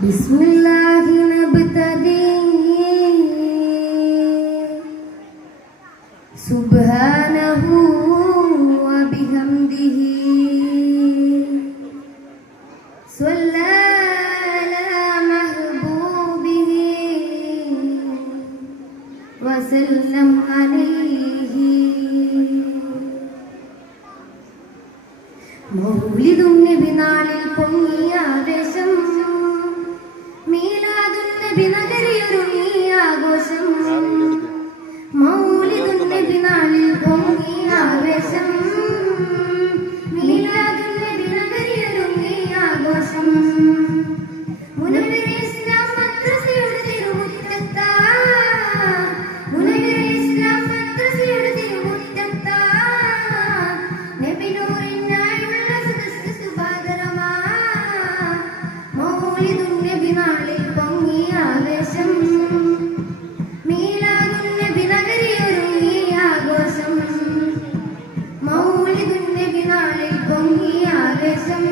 Bismillahi nabtadi subhanahu wa bihamdihi sallala mahbubihi wa sallam alaihi മൗലിദുൻ നബി നാളിൽ പൊങ്ങിയ ആവേശം മീലാദുൻ നബി നഗരിയൊരുങ്ങിയ ആഘോഷം മൗലിദുൻ നബി നാളിൽ പൊങ്ങിയ ആവേശം മീലാദുൻ നബി നഗരിയൊരുങ്ങിയ ആഘോഷം മുനവ്വിർ ഇസ്ലാം മദ്രസയുടെ തിരുമുറ്റത്താ മുനവ്വിർ ഇസ്ലാം മദ്രസയുടെ തിരുമുറ്റത്താ നബി നൂറിനായുള്ള സദസ്സ് സുബാദരമാ മൗലിദുൻ നബി നാളിൽ പൊങ്ങിയ ആവേശം മീലാദുൻ നബി നഗരിയൊരുങ്ങിയ ആഘോഷം മൗലിദുൻ നബി നാളിൽ പൊങ്ങിയ ആവേശം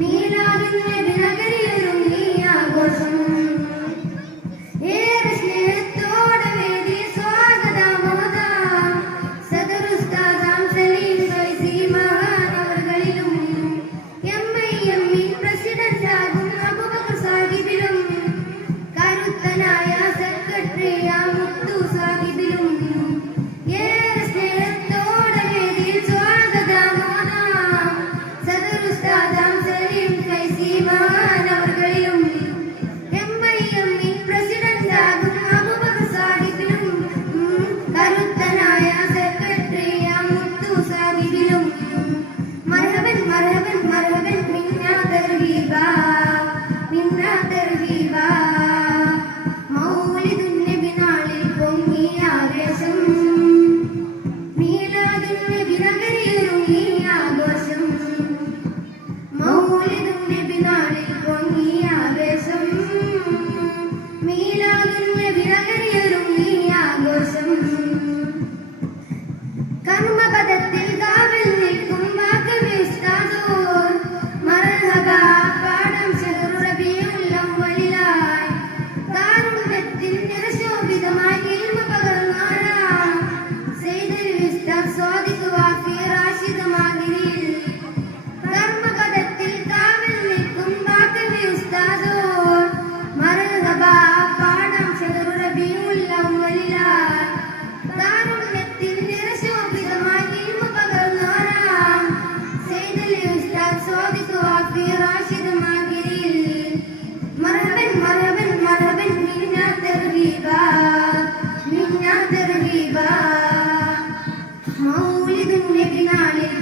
മീലാദുൻ നബി നഗരിയൊരുങ്ങിയ ആഘോഷം ഏറെ സ്നേഹത്തോടെ വേദി സ്വാഗതമോദാം സദറുസ്താദാം സലീം ഫൈസി മഹാനവറുകളിലും എംഐഎം പ്രസിഡന്റ് ആകും അബൂബക്കർ സാഹിബിലും കരുത്തനായ സെക്രട്ടറി മുത്തു സാഹിബിലും ഏറെ സ്നേഹത്തോടെ വേദിയിൽ സ്വാഗതമോദാം സദറുസ്താദാം സലീം ഫൈസി മഹാനവറുകളിലും എംഐഎം പ്രസിഡന്റ് ആകും അബൂബക്കർ സാഹിബിലും കരുത്തനായ സെക്രട്ടറി മുത്തു സാഹിബിലും മർഹബൻ മർഹബൻ മർഹബൻ മിന്നാ തർഹീബാ മിന്നാ തർഹീബാ മൗലിദുൻ നബി നാളിൽ പൊങ്ങിയ ആവേശം മീലാദുൻ നബി നഗരിയൊരുങ്ങിയ ആഘോഷം മൗലിദുൻ നബി നാളിൽ പൊങ്ങിയ ആവേശം മീലാദുൻ നബി നഗരിയൊരുങ്ങിയ ആഘോഷം കർമ്മപദത്തിൽ കാവൽ നിൽക്കും വാക്കവി ഉസ്താദോർ മർഹബ പാടം ശഹ്റു റബീഉൽ അവ്വലിലായി കാരുണ്യത്തിൽ നിറശോഭിതമായി ഇൽമ പകർന്നാരാം സയ്യിദുൽ ഉസ്താദ് സ്വാദിഖ് വാഫി റാഷിദ് മാഹിരിൽ കർമ്മപദത്തിൽ കാവൽ നിൽക്കും വാക്കവി ഉസ്താദോർ മർഹബ പാടം ശഹ്റു റബീഉൽ അവ്വലിലായി കാരുണ്യത്തിൽ നിറശോഭിതമായി ഇൽമ പകർന്നാരാം സയ്യിദുൽ ഉസ്താദ് സ്വാദിഖ് വാഫി റാഷിദ് മാഹിരിൽ മർഹബൻ മർഹബൻ മർഹബൻ മിന്നാ തർഹീബാ മിന്നാ തർഹീബാ മൗലിദുൻ നബി നാളിൽ